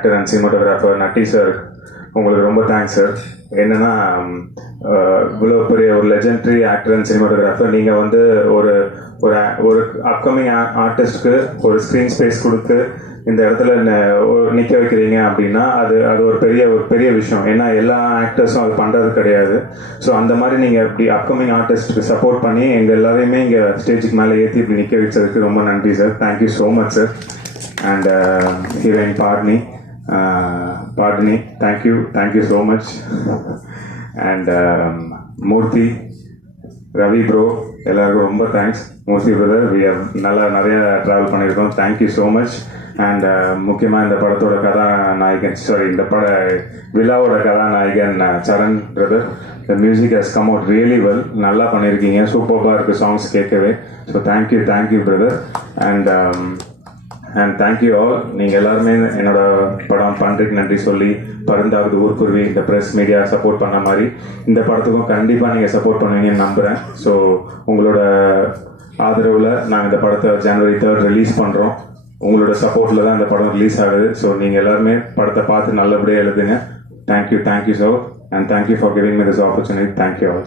Actor and cinematographer Natty sir, உங்களுக்கு ரொம்ப thanks sir. என்னன்னா, இவ்வளோ பெரிய ஒரு லெஜெண்டரி ஆக்டர் அண்ட் சினிமாட்டோகிராஃபர், நீங்கள் வந்து ஒரு ஒரு அப்கமிங் ஆர்டிஸ்ட்க்கு ஒரு ஸ்க்ரீன் ஸ்பேஸ் கொடுத்து இந்த இடத்துல நிற்க வைக்கிறீங்க அப்படின்னா அது ஒரு பெரிய விஷயம். ஏன்னா எல்லா ஆக்டர்ஸும் அது பண்ணுறது கிடையாது. ஸோ அந்த மாதிரி நீங்கள் இப்படி அப்கமிங் ஆர்டிஸ்ட்டுக்கு சப்போர்ட் பண்ணி எங்கள் எல்லாரையுமே இங்கே ஸ்டேஜுக்கு மேலே ஏற்றி இப்படி நிற்க வச்சதுக்கு ரொம்ப நன்றி sir. Thank you so much sir. And heroine பார்ட்னி thank you so much. And Murthy, Ravi bro, எல்லாருக்கும் ரொம்ப தேங்க்ஸ். மூர்த்தி பிரதர், நிறைய ட்ராவல் பண்ணியிருக்கோம். Thank you so much. அண்ட் முக்கியமாக இந்த படத்தோட கதாநாயகன், இந்த விழாவோட கதாநாயகன் Charan brother. The music has come out really well. நல்லா பண்ணியிருக்கீங்க, சூப்பராக இருக்குது சாங்ஸ் கேட்கவே. So thank you brother. And thank you all. நீங்கள் எல்லாருமே என்னோட படம் பண்றதுக்கு நன்றி சொல்லி, பருந்தாவது ஊர்க்குருவி இந்த ப்ரெஸ் மீடியா சப்போர்ட் பண்ண மாதிரி இந்த படத்துக்கும் கண்டிப்பாக நீங்கள் சப்போர்ட் பண்ணுவீங்கன்னு நம்புகிறேன். ஸோ உங்களோட ஆதரவில் நாங்கள் இந்த படத்தை January 3 ரிலீஸ் பண்ணுறோம். உங்களோட சப்போர்ட்டில் தான் இந்த படம் ரிலீஸ் ஆகுது. ஸோ நீங்கள் எல்லாருமே படத்தை பார்த்து நல்லபடியாக எழுதுங்க. Thank you so. And thank you for giving me this opportunity. Thank you all.